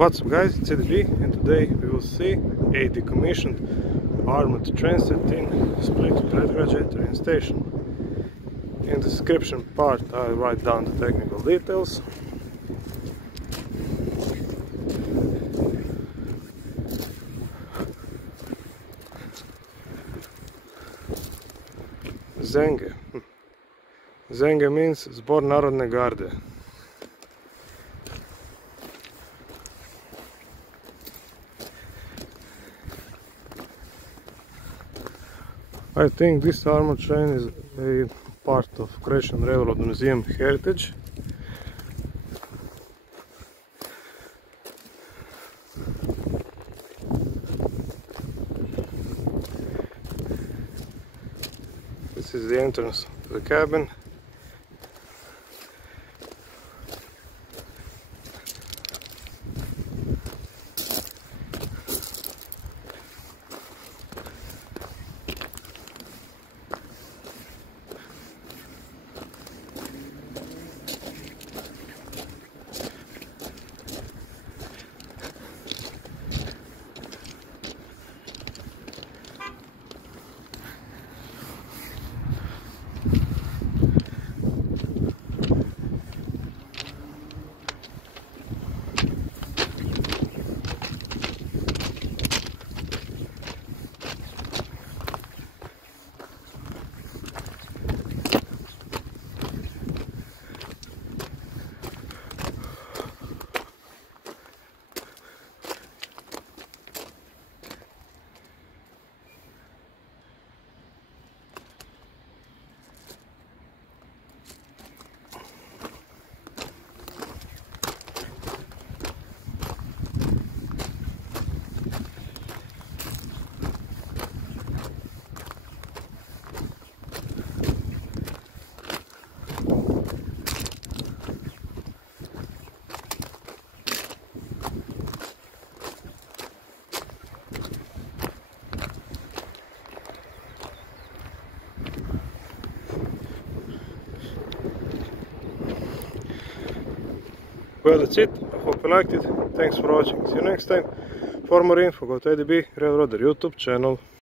What's up guys, it's ADB, and today we will see a decommissioned armored transit in Split Predgrađe train station. In the description part I'll write down the technical details. Zenge. Zenge means Zbor Narodne garde. I think this armored train is a part of Croatian Railroad Museum heritage. This is the entrance to the cabin. Well, that's it. I hope you liked it. Thanks for watching. See you next time. For more info, go to ADB Railroader YouTube channel.